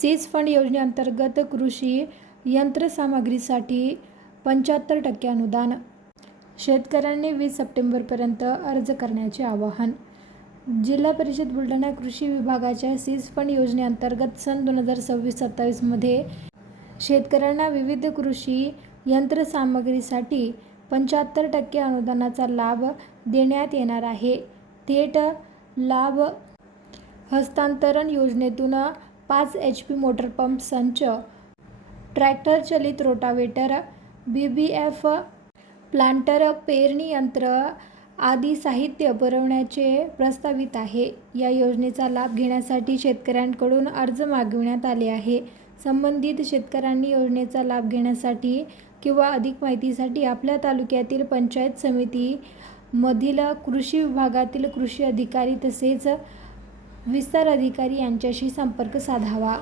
Seize fund योजनेअंतर्गत कृषी यंत्रसामग्रीसाठी 75% अनुदान. शेतकऱ्यांनी 20 सप्टेंबरपर्यंत अर्ज करण्याचे आवाहन. जिल्हा परिषद बुलढाणा कृषी विभागाच्या सीज फंड योजनेअंतर्गत सन 2026-27 मध्ये शेतकऱ्यांना विविध कृषी यंत्रसामग्रीसाठी 75% अनुदानाचा लाभ देण्यात येणार आहे. थेट लाभ हस्तांतरण योजनेतून 5 HP मोटरपंप संच, ट्रॅक्टर चलित रोटावेटर, BBF प्लांटर, पेरणी यंत्र आदी साहित्य पुरवण्याचे प्रस्तावित आहे. या योजनेचा लाभ घेण्यासाठी शेतकऱ्यांकडून अर्ज मागविण्यात आले आहे. संबंधित शेतकऱ्यांनी योजनेचा लाभ घेण्यासाठी किंवा अधिक माहितीसाठी आपल्या तालुक्यातील पंचायत समिती मधील कृषी विभागातील कृषी अधिकारी तसेच विस्तार अधिकारी यांच्याशी संपर्क साधावा.